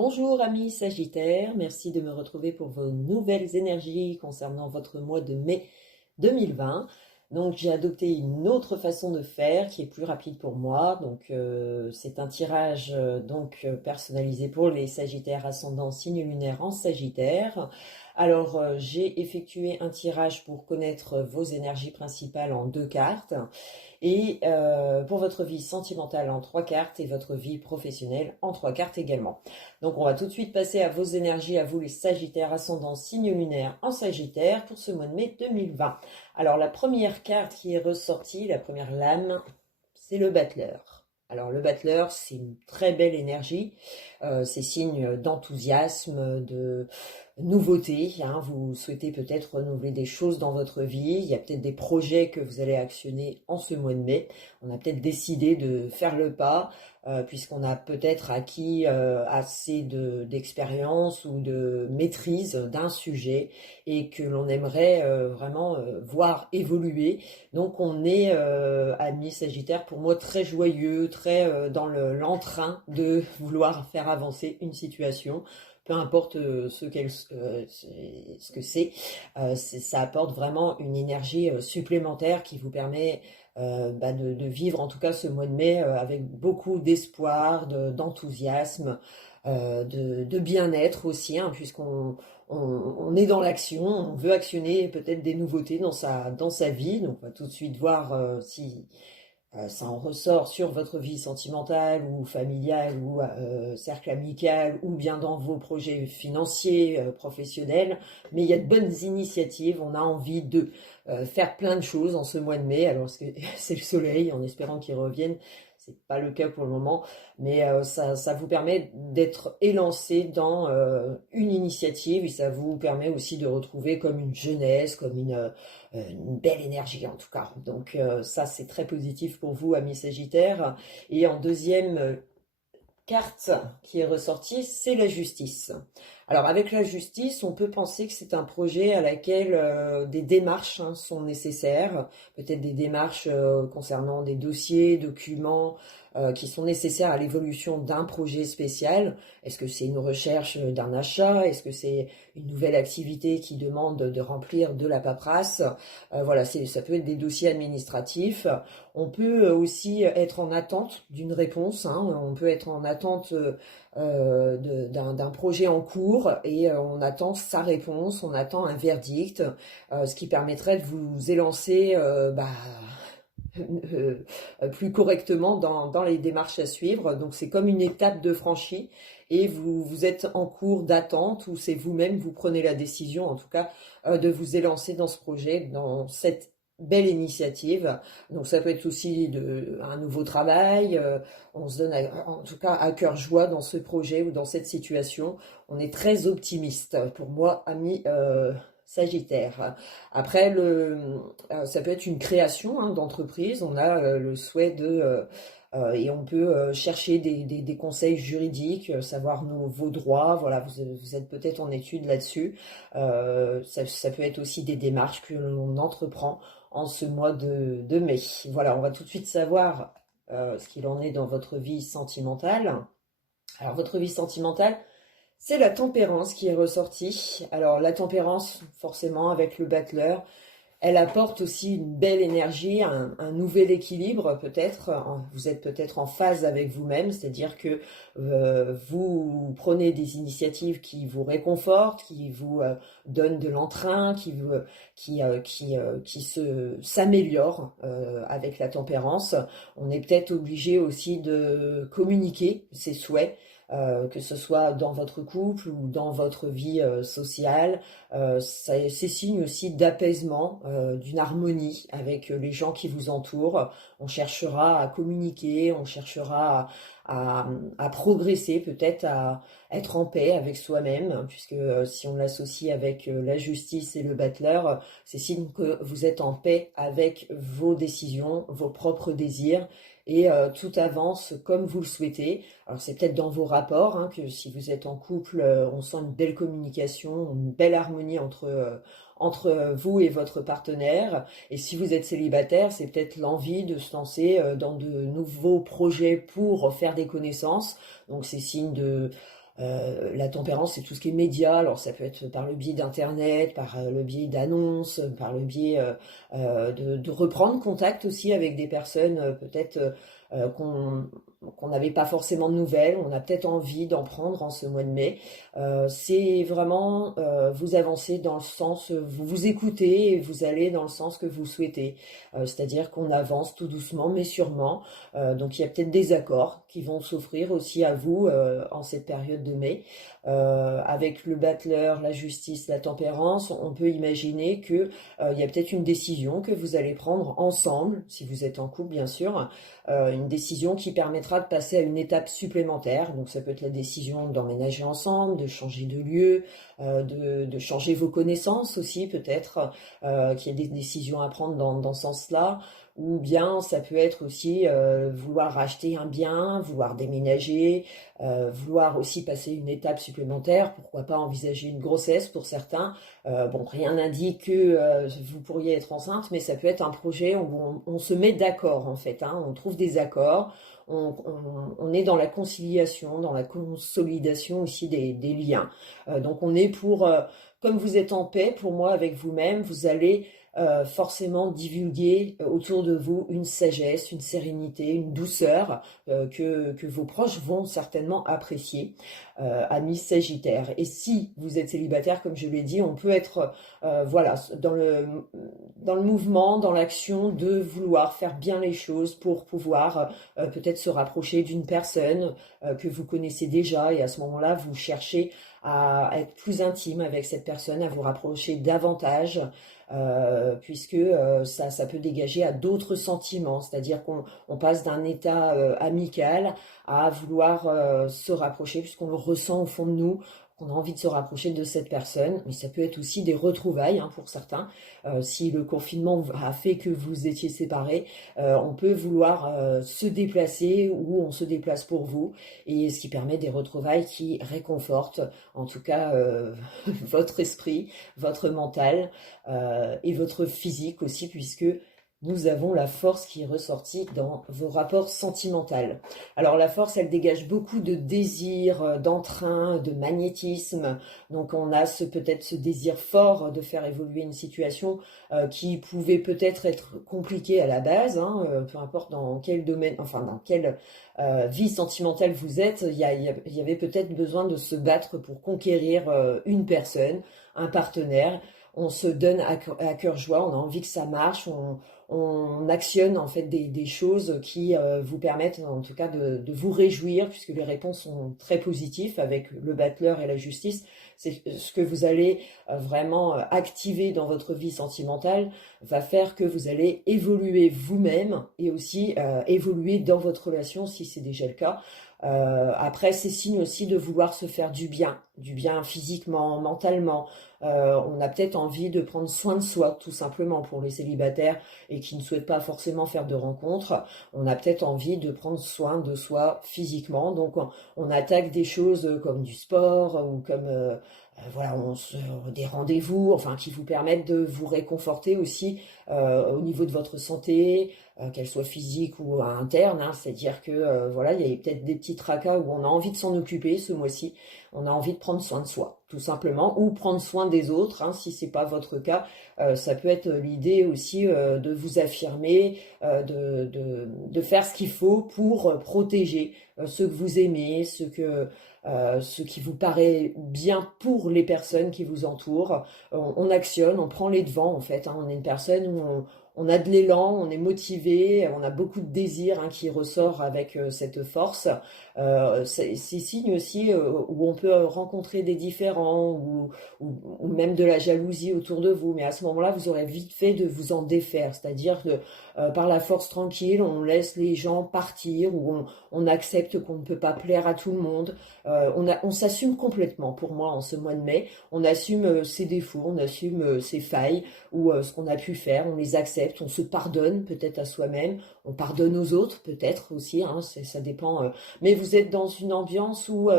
Bonjour amis Sagittaires, merci de me retrouver pour vos nouvelles énergies concernant votre mois de mai 2020. Donc j'ai adopté une autre façon de faire qui est plus rapide pour moi. C'est un tirage personnalisé pour les Sagittaires ascendant signe lunaire en Sagittaire. J'ai effectué un tirage pour connaître vos énergies principales en 2 cartes et pour votre vie sentimentale en 3 cartes et votre vie professionnelle en 3 cartes également. Donc on va tout de suite passer à vos énergies, à vous les Sagittaires ascendant signe lunaire en Sagittaire pour ce mois de mai 2020. Alors la première carte qui est ressortie, la première lame, c'est le battleur. Alors le battleur, c'est une très belle énergie, c'est signe d'enthousiasme, de nouveauté, hein. Vous souhaitez peut-être renouveler des choses dans votre vie, il y a peut-être des projets que vous allez actionner en ce mois de mai. On a peut-être décidé de faire le pas, puisqu'on a peut-être acquis assez d'expérience ou de maîtrise d'un sujet et que l'on aimerait vraiment voir évoluer. Donc on est, amis Sagittaire, pour moi très joyeux, très dans l'entrain de vouloir faire avancer une situation. Peu importe ce que ça apporte vraiment une énergie supplémentaire qui vous permet de vivre en tout cas ce mois de mai avec beaucoup d'espoir, d'enthousiasme, de bien-être aussi, hein, puisqu'on est dans l'action, on veut actionner peut-être des nouveautés dans sa vie. Donc on va tout de suite voir si ça en ressort sur votre vie sentimentale ou familiale ou cercle amical ou bien dans vos projets financiers, professionnels. Mais il y a de bonnes initiatives, on a envie de faire plein de choses en ce mois de mai. Alors c'est le soleil, en espérant qu'il revienne. C'est pas le cas pour le moment, mais ça vous permet d'être élancé dans une initiative et ça vous permet aussi de retrouver comme une jeunesse, comme une belle énergie en tout cas. Donc ça c'est très positif pour vous amis Sagittaires. Et en deuxième carte qui est ressortie, c'est la justice. Alors avec la justice, on peut penser que c'est un projet à laquelle des démarches sont nécessaires, peut-être des démarches concernant des dossiers, documents qui sont nécessaires à l'évolution d'un projet spécial. Est-ce que c'est une recherche d'un achat? Est-ce que c'est une nouvelle activité qui demande de remplir de la paperasse? Voilà, ça peut être des dossiers administratifs. On peut aussi être en attente d'une réponse, hein. On peut être en attente d'un projet en cours et on attend sa réponse, on attend un verdict, ce qui permettrait de vous élancer plus correctement dans les démarches à suivre. Donc c'est comme une étape de franchie et vous êtes en cours d'attente ou c'est vous-même, vous prenez la décision en tout cas de vous élancer dans ce projet, dans cette belle initiative. Donc ça peut être aussi un nouveau travail, on se donne en tout cas à cœur joie dans ce projet ou dans cette situation. On est très optimiste pour moi, ami Sagittaire. Après, ça peut être une création d'entreprise. On a le souhait et on peut chercher des conseils juridiques, savoir vos droits. Voilà, vous êtes peut-être en étude là-dessus. Ça peut être aussi des démarches que l'on entreprend en ce mois de mai. Voilà, on va tout de suite savoir ce qu'il en est dans votre vie sentimentale. Alors, votre vie sentimentale, c'est la tempérance qui est ressortie. Alors la tempérance, forcément, avec le battleur, elle apporte aussi une belle énergie, un nouvel équilibre peut-être. Vous êtes peut-être en phase avec vous-même, c'est-à-dire que vous prenez des initiatives qui vous réconfortent, qui vous donnent de l'entrain, qui s'améliorent avec la tempérance. On est peut-être obligé aussi de communiquer ses souhaits. Que ce soit dans votre couple ou dans votre vie sociale, c'est signe aussi d'apaisement, d'une harmonie avec les gens qui vous entourent. On cherchera à communiquer, on cherchera à progresser, peut-être à être en paix avec soi-même, puisque si on l'associe avec la justice et le battleur, c'est signe que vous êtes en paix avec vos décisions, vos propres désirs, et tout avance comme vous le souhaitez. Alors c'est peut-être dans vos rapports que si vous êtes en couple, on sent une belle communication, une belle harmonie entre vous et votre partenaire. Et si vous êtes célibataire, c'est peut-être l'envie de se lancer dans de nouveaux projets pour faire des connaissances. Donc c'est signe La tempérance, c'est tout ce qui est média. Alors ça peut être par le biais d'internet, par le biais d'annonces, par le biais de reprendre contact aussi avec des personnes peut-être qu'on n'avait pas forcément de nouvelles. On a peut-être envie d'en prendre en ce mois de mai. C'est vraiment vous avancez dans le sens, vous vous écoutez et vous allez dans le sens que vous souhaitez. C'est-à-dire qu'on avance tout doucement mais sûrement. Donc il y a peut-être des accords qui vont s'offrir aussi à vous en cette période de mai. Avec le battleur, la justice, la tempérance, on peut imaginer que il y a peut-être une décision que vous allez prendre ensemble, si vous êtes en couple bien sûr, une décision qui permettra de passer à une étape supplémentaire. Donc ça peut être la décision d'emménager ensemble, de changer de lieu, de changer vos connaissances aussi peut-être, qu'il y ait des décisions à prendre dans ce sens-là. Ou bien ça peut être aussi vouloir racheter un bien, vouloir déménager, vouloir aussi passer une étape supplémentaire, pourquoi pas envisager une grossesse pour certains. Bon, rien n'indique que vous pourriez être enceinte, mais ça peut être un projet où on se met d'accord en fait, hein, on trouve des accords, on est dans la conciliation, dans la consolidation aussi des liens. Donc on est comme vous êtes en paix, pour moi, avec vous-même, vous allez forcément divulguer autour de vous une sagesse, une sérénité, une douceur que vos proches vont certainement apprécier, amis Sagittaire. Et si vous êtes célibataire, comme je l'ai dit, on peut être voilà, dans le mouvement, dans l'action de vouloir faire bien les choses pour pouvoir peut-être se rapprocher d'une personne que vous connaissez déjà, et à ce moment-là, vous cherchez à être plus intime avec cette personne, à vous rapprocher davantage, puisque ça peut dégager à d'autres sentiments, c'est-à-dire qu'on passe d'un état amical à vouloir se rapprocher, puisqu'on le ressent au fond de nous, qu'on a envie de se rapprocher de cette personne. Mais ça peut être aussi des retrouvailles, hein, pour certains. Si le confinement a fait que vous étiez séparés, on peut vouloir se déplacer, ou on se déplace pour vous, et ce qui permet des retrouvailles qui réconfortent en tout cas votre esprit, votre mental, et votre physique aussi, puisque nous avons la force qui est ressortie dans vos rapports sentimentaux. Alors la force, elle dégage beaucoup de désir, d'entrain, de magnétisme. Donc on a peut-être ce désir fort de faire évoluer une situation qui pouvait peut-être être compliquée à la base, hein, peu importe dans quel domaine, enfin dans quelle vie sentimentale vous êtes, il y avait peut-être besoin de se battre pour conquérir une personne, un partenaire. On se donne à cœur joie, on a envie que ça marche, on actionne en fait des choses qui vous permettent en tout cas de vous réjouir, puisque les réponses sont très positives avec le battleur et la justice. C'est ce que vous allez vraiment activer dans votre vie sentimentale, va faire que vous allez évoluer vous-même, et aussi évoluer dans votre relation si c'est déjà le cas. Après, c'est signe aussi de vouloir se faire du bien physiquement, mentalement. On a peut-être envie de prendre soin de soi, tout simplement, pour les célibataires et qui ne souhaitent pas forcément faire de rencontres. On a peut-être envie de prendre soin de soi physiquement. Donc, on attaque des choses comme du sport, ou comme voilà, des rendez-vous, enfin, qui vous permettent de vous réconforter aussi au niveau de votre santé, qu'elle soit physique ou interne, hein. C'est-à-dire que voilà, il y a peut-être des petits tracas où on a envie de s'en occuper ce mois-ci, on a envie de prendre soin de soi, tout simplement, ou prendre soin des autres, hein, si c'est pas votre cas. Ça peut être l'idée aussi de vous affirmer, de faire ce qu'il faut pour protéger ceux que vous aimez, ce qui vous paraît bien pour les personnes qui vous entourent. On actionne, on prend les devants en fait, hein. On est une personne où on a de l'élan, on est motivé, on a beaucoup de désir, hein, qui ressort avec cette force. C'est signe aussi où on peut rencontrer des différends, ou même de la jalousie autour de vous. Mais à ce moment-là, vous aurez vite fait de vous en défaire. C'est-à-dire que par la force tranquille, on laisse les gens partir, ou on accepte qu'on ne peut pas plaire à tout le monde. On s'assume complètement, pour moi, en ce mois de mai. On assume ses défauts, on assume ses failles, ou ce qu'on a pu faire, on les accepte, on se pardonne peut-être à soi-même, on pardonne aux autres peut-être aussi, hein, ça dépend. Mais vous êtes dans une ambiance où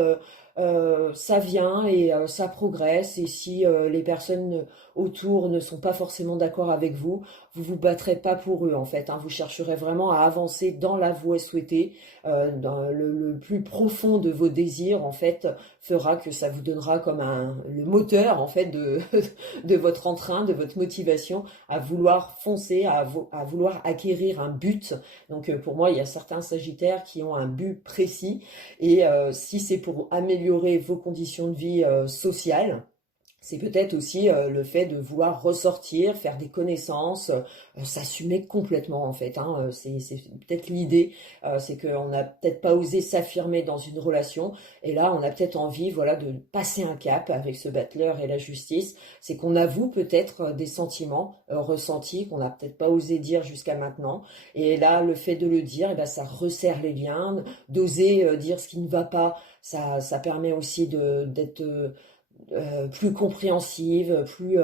ça vient et ça progresse. Et si les personnes autour ne sont pas forcément d'accord avec vous, vous vous battrez pas pour eux en fait, hein. Vous chercherez vraiment à avancer dans la voie souhaitée, dans le plus profond de vos désirs en fait, fera que ça vous donnera comme le moteur en fait de votre entrain, de votre motivation à vouloir foncer, à vouloir acquérir un but. Donc pour moi, il y a certains Sagittaires qui ont un but précis et si c'est pour améliorer vos conditions de vie sociales, c'est peut-être aussi le fait de vouloir ressortir, faire des connaissances, s'assumer complètement en fait, hein. C'est peut-être l'idée, c'est qu'on n'a peut-être pas osé s'affirmer dans une relation, et là on a peut-être envie, voilà, de passer un cap avec ce battleur et la justice. C'est qu'on avoue peut-être des sentiments ressentis qu'on n'a peut-être pas osé dire jusqu'à maintenant, et là le fait de le dire, eh ben, ça resserre les liens, d'oser dire ce qui ne va pas. Ça permet aussi d'être plus compréhensive, plus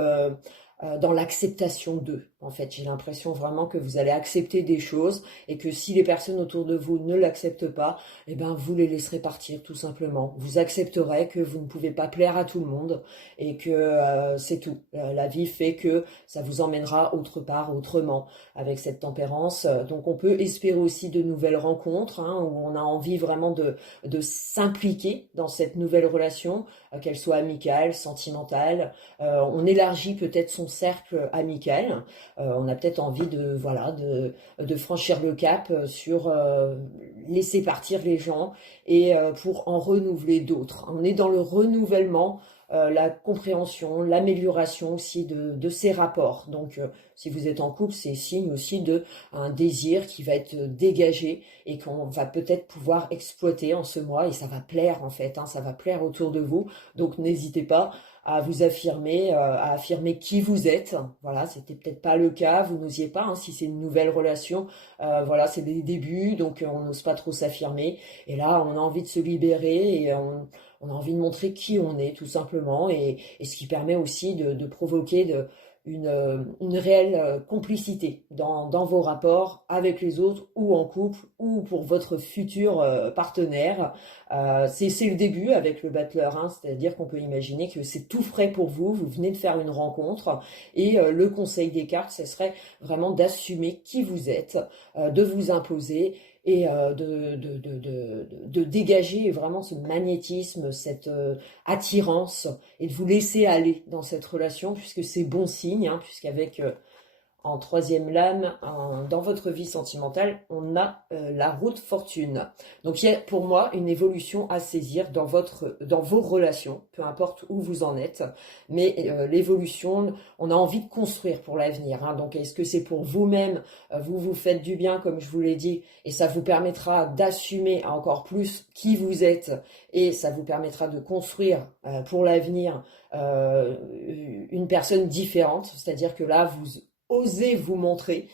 dans l'acceptation d'eux. En fait, j'ai l'impression vraiment que vous allez accepter des choses et que si les personnes autour de vous ne l'acceptent pas, eh ben vous les laisserez partir tout simplement. Vous accepterez que vous ne pouvez pas plaire à tout le monde et que c'est tout. La vie fait que ça vous emmènera autre part, autrement, avec cette tempérance. Donc on peut espérer aussi de nouvelles rencontres, hein, où on a envie vraiment de s'impliquer dans cette nouvelle relation, qu'elle soit amicale, sentimentale. On élargit peut-être son cercle amical. On a peut-être envie de franchir le cap sur laisser partir les gens et pour en renouveler d'autres. On est dans le renouvellement, la compréhension, l'amélioration aussi de ces rapports. Donc, si vous êtes en couple, c'est signe aussi de un désir qui va être dégagé et qu'on va peut-être pouvoir exploiter en ce mois, et ça va plaire en fait, hein, ça va plaire autour de vous. Donc, n'hésitez pas à vous affirmer, à affirmer qui vous êtes. Voilà, c'était peut-être pas le cas, vous n'osiez pas, hein, si c'est une nouvelle relation. Voilà, c'est des débuts, donc on n'ose pas trop s'affirmer. Et là, on a envie de se libérer et on a envie de montrer qui on est, tout simplement. Et ce qui permet aussi de provoquer une réelle complicité dans vos rapports avec les autres, ou en couple, ou pour votre futur partenaire. C'est le début avec le battleur, hein, c'est-à-dire qu'on peut imaginer que c'est tout frais pour vous, vous venez de faire une rencontre, et le conseil des cartes, ce serait vraiment d'assumer qui vous êtes, de vous imposer, et de dégager vraiment ce magnétisme, cette attirance, et de vous laisser aller dans cette relation, puisque c'est bon signe, hein, puisqu'avec en troisième lame, dans votre vie sentimentale, on a la roue de fortune. Donc il y a pour moi une évolution à saisir dans vos relations, peu importe où vous en êtes, mais l'évolution, on a envie de construire pour l'avenir, hein. Donc est-ce que c'est pour vous-même, vous vous faites du bien comme je vous l'ai dit, et ça vous permettra d'assumer encore plus qui vous êtes, et ça vous permettra de construire pour l'avenir une personne différente, c'est-à-dire que là vous osez vous montrer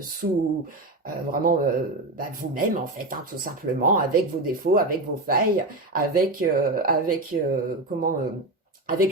sous vraiment vous-même en fait, hein, tout simplement, avec vos défauts, avec vos failles, avec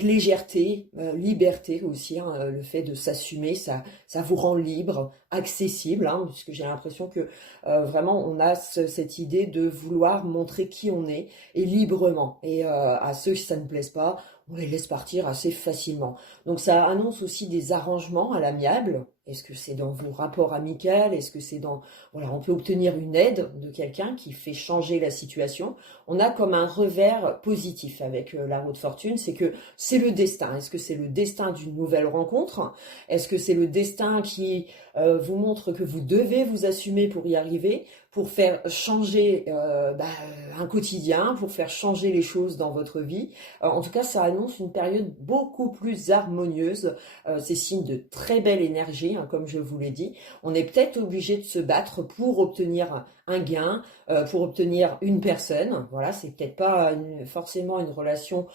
légèreté, liberté aussi, hein, le fait de s'assumer, ça vous rend libre, accessible, hein, puisque j'ai l'impression que vraiment on a cette idée de vouloir montrer qui on est, et librement. Et à ceux qui ça ne plaise pas, on les laisse partir assez facilement. Donc ça annonce aussi des arrangements à l'amiable. Est-ce que c'est dans vos rapports amicaux? Est-ce que c'est dans... Voilà, on peut obtenir une aide de quelqu'un qui fait changer la situation. On a comme un revers positif avec la roue de fortune, c'est que c'est le destin. Est-ce que c'est le destin d'une nouvelle rencontre? Est-ce que c'est le destin qui vous montre que vous devez vous assumer pour y arriver, pour faire changer un quotidien, pour faire changer les choses dans votre vie? En tout cas, ça annonce une période beaucoup plus harmonieuse. C'est signe de très belle énergie, hein, comme je vous l'ai dit. On est peut-être obligé de se battre pour obtenir un gain, pour obtenir une personne. Voilà, c'est peut-être pas forcément une relation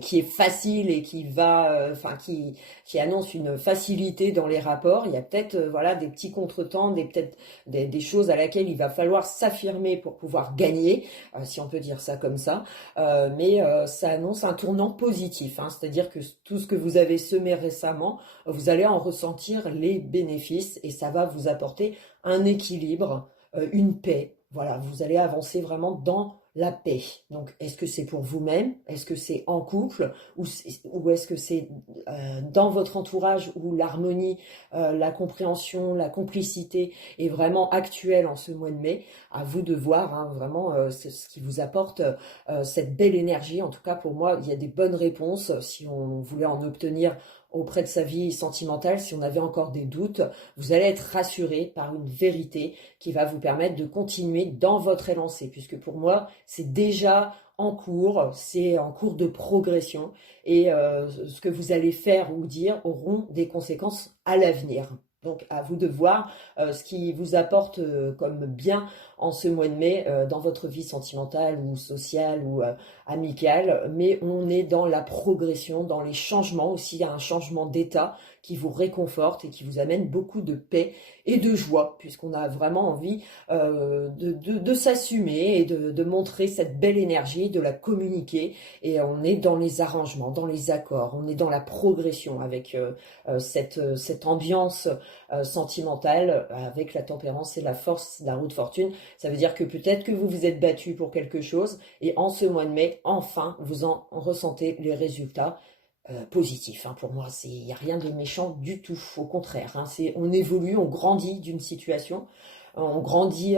qui est facile et qui annonce une facilité dans les rapports. Il y a peut-être voilà des petits contretemps, peut-être des choses à laquelle il va falloir s'affirmer pour pouvoir gagner, si on peut dire ça comme ça. Mais ça annonce un tournant positif, hein, c'est-à-dire que tout ce que vous avez semé récemment, vous allez en ressentir les bénéfices, et ça va vous apporter un équilibre, une paix. voilà, vous allez avancer vraiment dans la paix. Donc, est-ce que c'est pour vous-même? Est-ce que c'est en couple? Ou est-ce que c'est dans votre entourage où l'harmonie, la compréhension, la complicité est vraiment actuelle en ce mois de mai? À vous de voir, hein, vraiment, c'est ce qui vous apporte cette belle énergie. En tout cas, pour moi, il y a des bonnes réponses. Si on voulait en obtenir auprès de sa vie sentimentale, si on avait encore des doutes, vous allez être rassuré par une vérité qui va vous permettre de continuer dans votre élancé, puisque pour moi, c'est déjà c'est en cours de progression, et ce que vous allez faire ou dire auront des conséquences à l'avenir. Donc à vous de voir ce qui vous apporte comme bien en ce mois de mai dans votre vie sentimentale ou sociale ou amicale, mais on est dans la progression, dans les changements aussi, il y a un changement d'état qui vous réconforte et qui vous amène beaucoup de paix et de joie, puisqu'on a vraiment envie de s'assumer et de montrer cette belle énergie, de la communiquer, et on est dans les arrangements, dans les accords, on est dans la progression avec cette ambiance sentimentale, avec la tempérance et la force de la roue de fortune. Ça veut dire que peut-être que vous vous êtes battu pour quelque chose, et en ce mois de mai, enfin, vous en ressentez les résultats positifs. Hein. Pour moi, il n'y a rien de méchant du tout. Au contraire, hein, on évolue, on grandit d'une situation. On grandit,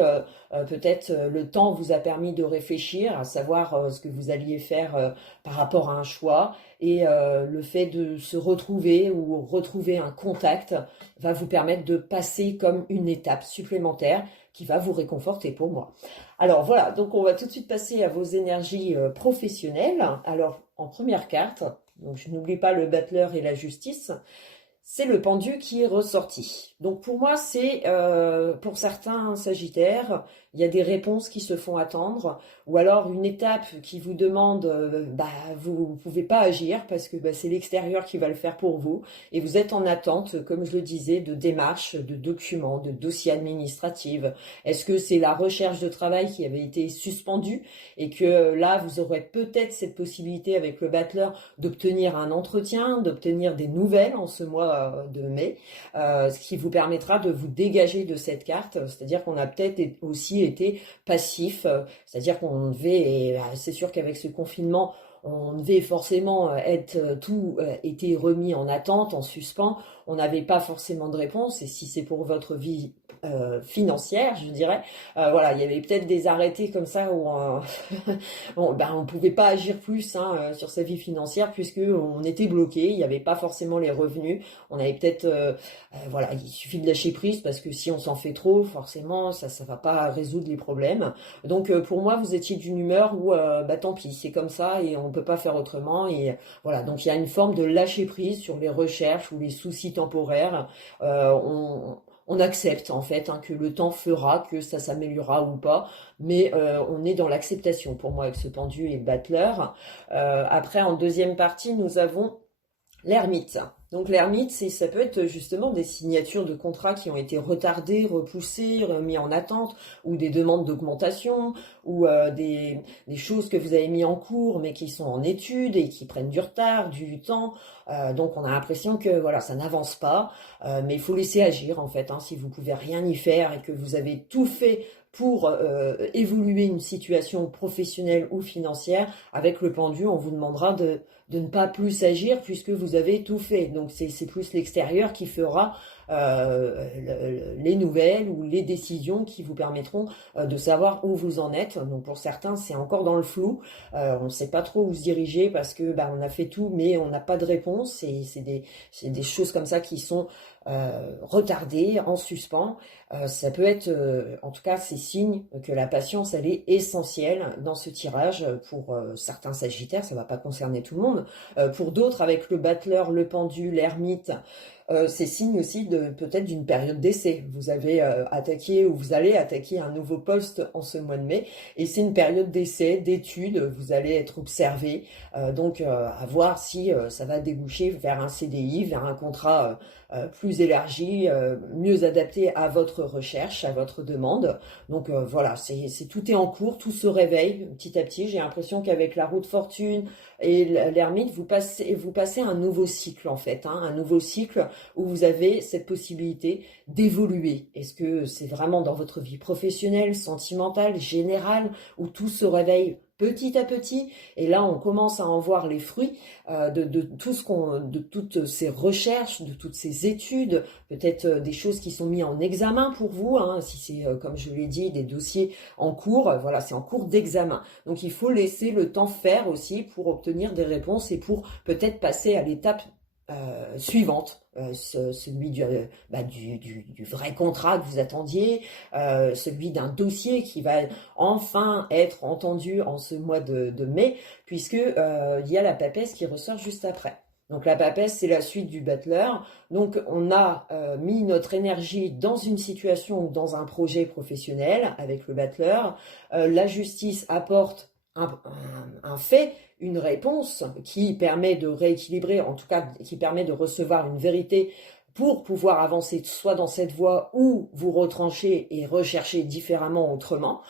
peut-être le temps vous a permis de réfléchir, à savoir ce que vous alliez faire par rapport à un choix, et le fait de se retrouver ou retrouver un contact va vous permettre de passer comme une étape supplémentaire qui va vous réconforter pour moi. Alors voilà, donc on va tout de suite passer à vos énergies professionnelles. Alors en première carte, donc je n'oublie pas le battleur et la justice. C'est le pendu qui est ressorti. Donc pour moi, c'est pour certains Sagittaires, il y a des réponses qui se font attendre, ou alors une étape qui vous demande, vous pouvez pas agir parce que c'est l'extérieur qui va le faire pour vous, et vous êtes en attente, comme je le disais, de démarches, de documents, de dossiers administratifs. Est-ce que c'est la recherche de travail qui avait été suspendue et que là, vous aurez peut-être cette possibilité avec le battleur d'obtenir un entretien, d'obtenir des nouvelles en ce mois de mai, ce qui vous permettra de vous dégager de cette carte, c'est-à-dire qu'on a peut-être aussi été passif, c'est-à-dire qu'on devait, et c'est sûr qu'avec ce confinement, on devait forcément être tout été remis en attente, en suspens, on n'avait pas forcément de réponse, et si c'est pour votre vie financière, je dirais, voilà, il y avait peut-être des arrêtés comme ça où on pouvait pas agir plus hein, sur sa vie financière puisque on était bloqué, il n'y avait pas forcément les revenus, on avait peut-être, voilà, il suffit de lâcher prise parce que si on s'en fait trop, forcément, ça va pas résoudre les problèmes. Donc pour moi, vous étiez d'une humeur où, tant pis, c'est comme ça et on peut pas faire autrement, et voilà, donc il y a une forme de lâcher prise sur les recherches ou les soucis temporaires. On accepte en fait hein, que le temps fera, que ça s'améliorera ou pas, mais on est dans l'acceptation pour moi avec ce pendu et le battleur. Après, en deuxième partie, nous avons l'ermite. Donc l'ermite, ça peut être justement des signatures de contrats qui ont été retardées, repoussées, remis en attente, ou des demandes d'augmentation, ou des choses que vous avez mis en cours mais qui sont en étude et qui prennent du retard, du temps. Donc on a l'impression que voilà, ça n'avance pas, mais il faut laisser agir en fait. Hein, si vous pouvez rien y faire et que vous avez tout fait pour évoluer une situation professionnelle ou financière, avec le pendu, on vous demandera de ne pas plus agir puisque vous avez tout fait. Donc c'est plus l'extérieur qui fera les nouvelles ou les décisions qui vous permettront de savoir où vous en êtes. Donc pour certains, c'est encore dans le flou. On ne sait pas trop où se diriger parce que on a fait tout, mais on n'a pas de réponse. Et c'est des choses comme ça qui sont retardées, en suspens. Ça peut être, en tout cas, c'est signe que la patience, elle est essentielle dans ce tirage. Pour certains sagittaires, ça ne va pas concerner tout le monde. Pour d'autres, avec le battleur, le pendu, l'ermite, c'est signe aussi peut-être d'une période d'essai. Vous avez attaqué ou vous allez attaquer un nouveau poste en ce mois de mai, et c'est une période d'essai, d'études. Vous allez être observé, donc à voir si ça va déboucher vers un CDI, vers un contrat plus élargie, mieux adaptée à votre recherche, à votre demande. Donc voilà, tout est en cours, tout se réveille petit à petit. J'ai l'impression qu'avec la roue de fortune et l'ermite, vous passez un nouveau cycle en fait, hein, un nouveau cycle où vous avez cette possibilité d'évoluer. Est-ce que c'est vraiment dans votre vie professionnelle, sentimentale, générale, où tout se réveille petit à petit, et là on commence à en voir les fruits de toutes ces recherches, de toutes ces études, peut-être des choses qui sont mises en examen pour vous, hein, si c'est comme je l'ai dit des dossiers en cours, voilà, c'est en cours d'examen. Donc il faut laisser le temps faire aussi pour obtenir des réponses et pour peut-être passer à l'étape suivante, celui du vrai contrat que vous attendiez, celui d'un dossier qui va enfin être entendu en ce mois de mai, puisque il y a la papesse qui ressort juste après. Donc la papesse, c'est la suite du battleur. Donc on a mis notre énergie dans une situation ou dans un projet professionnel avec le battleur. La justice apporte un fait, une réponse qui permet de rééquilibrer, en tout cas qui permet de recevoir une vérité pour pouvoir avancer soit dans cette voie ou vous retrancher et rechercher différemment autrement.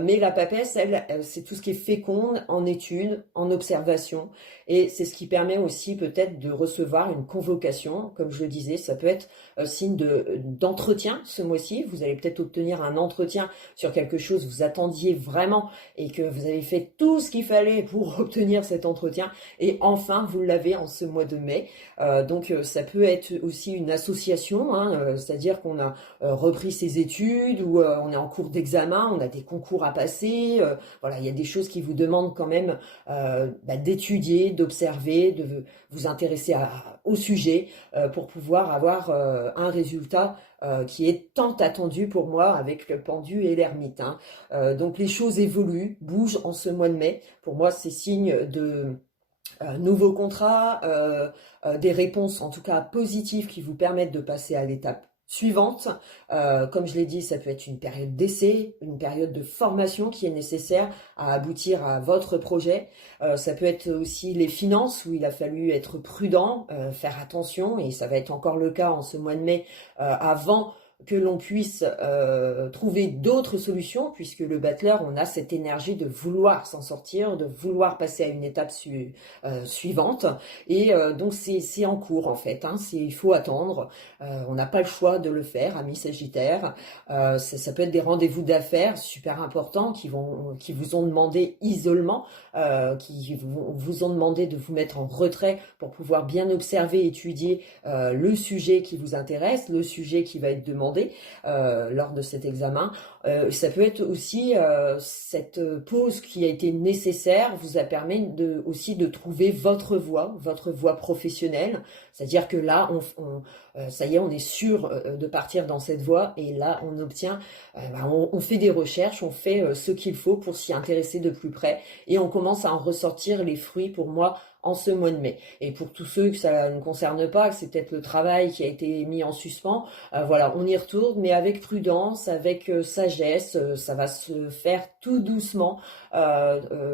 Mais la papesse, c'est tout ce qui est féconde en études, en observation, et c'est ce qui permet aussi peut-être de recevoir une convocation, comme je le disais, ça peut être signe d'entretien ce mois-ci, vous allez peut-être obtenir un entretien sur quelque chose que vous attendiez vraiment et que vous avez fait tout ce qu'il fallait pour obtenir cet entretien, et enfin vous l'avez en ce mois de mai. Donc ça peut être aussi une association, hein, c'est-à-dire qu'on a repris ses études ou on est en cours d'examen, on a des concours à passer, voilà, il y a des choses qui vous demandent quand même d'étudier, d'observer, de vous intéresser au sujet pour pouvoir avoir un résultat qui est tant attendu pour moi avec le pendu et l'ermite, hein. Donc les choses évoluent, bougent en ce mois de mai. Pour moi, c'est signe de nouveaux contrats, des réponses en tout cas positives qui vous permettent de passer à l'étape suivante. Comme je l'ai dit, ça peut être une période d'essai, une période de formation qui est nécessaire à aboutir à votre projet. Ça peut être aussi les finances où il a fallu être prudent, faire attention, et ça va être encore le cas en ce mois de mai, avant que l'on puisse trouver d'autres solutions, puisque le battleur, on a cette énergie de vouloir s'en sortir, de vouloir passer à une étape suivante, et donc c'est en cours en fait, hein, il faut attendre, on n'a pas le choix de le faire, amis Sagittaire. Ça peut être des rendez-vous d'affaires super importants qui vous ont demandé isolement, qui vous ont demandé de vous mettre en retrait pour pouvoir bien observer, étudier le sujet qui vous intéresse, le sujet qui va être demandé lors de cet examen. Ça peut être aussi cette pause qui a été nécessaire vous a permis aussi de trouver votre voie professionnelle. C'est-à-dire que là, ça y est, on est sûr de partir dans cette voie, et là, on obtient, on fait des recherches, on fait ce qu'il faut pour s'y intéresser de plus près, et on commence à en ressortir les fruits pour moi en ce mois de mai. Et pour tous ceux que ça ne concerne pas, que c'est peut-être le travail qui a été mis en suspens, voilà, on y retourne, mais avec prudence, avec sagesse, ça va se faire tout doucement.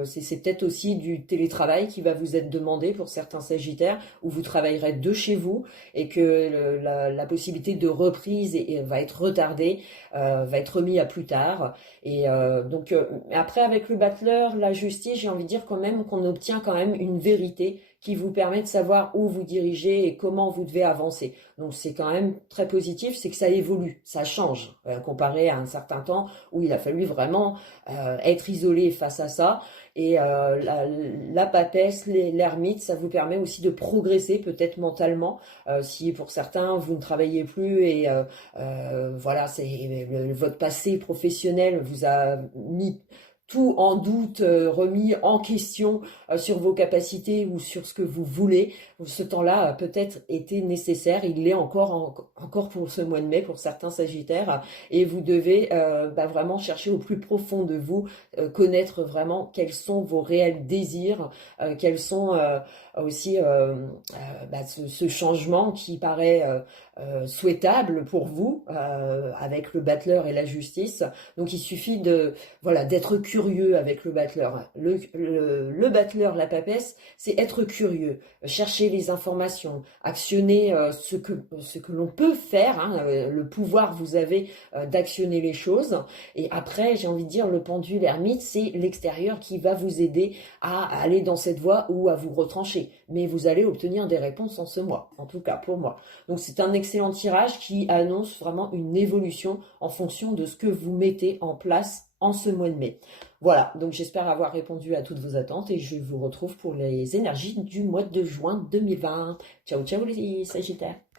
C'est peut-être aussi du télétravail qui va vous être demandé pour certains Sagittaires, où vous travaillerez de chez vous, et que la possibilité de reprise va être retardée, va être remis à plus tard. Et donc après, avec le battleur, la justice, j'ai envie de dire quand même qu'on obtient quand même une vérité qui vous permet de savoir où vous dirigez et comment vous devez avancer. Donc c'est quand même très positif, c'est que ça évolue, ça change, comparé à un certain temps où il a fallu vraiment être isolé face à ça. Et la papesse, l'ermite, ça vous permet aussi de progresser peut-être mentalement, si pour certains vous ne travaillez plus et voilà, votre passé professionnel vous a mis tout en doute, remis en question sur vos capacités ou sur ce que vous voulez. Ce temps-là a peut-être été nécessaire, il l'est encore pour ce mois de mai pour certains Sagittaires, et vous devez vraiment chercher au plus profond de vous, connaître vraiment quels sont vos réels désirs, quels sont aussi ce changement qui paraît souhaitable pour vous avec le battleur et la justice. Donc il suffit d'être curieux curieux avec le battleur. Le battleur, la papesse, c'est être curieux, chercher les informations, actionner ce que l'on peut faire, hein, le pouvoir vous avez d'actionner les choses. Et après, j'ai envie de dire, le pendule ermite, c'est l'extérieur qui va vous aider à aller dans cette voie ou à vous retrancher. Mais vous allez obtenir des réponses en ce mois, en tout cas pour moi. Donc c'est un excellent tirage qui annonce vraiment une évolution en fonction de ce que vous mettez en place en ce mois de mai. Voilà, donc j'espère avoir répondu à toutes vos attentes et je vous retrouve pour les énergies du mois de juin 2020. Ciao, ciao les Sagittaires!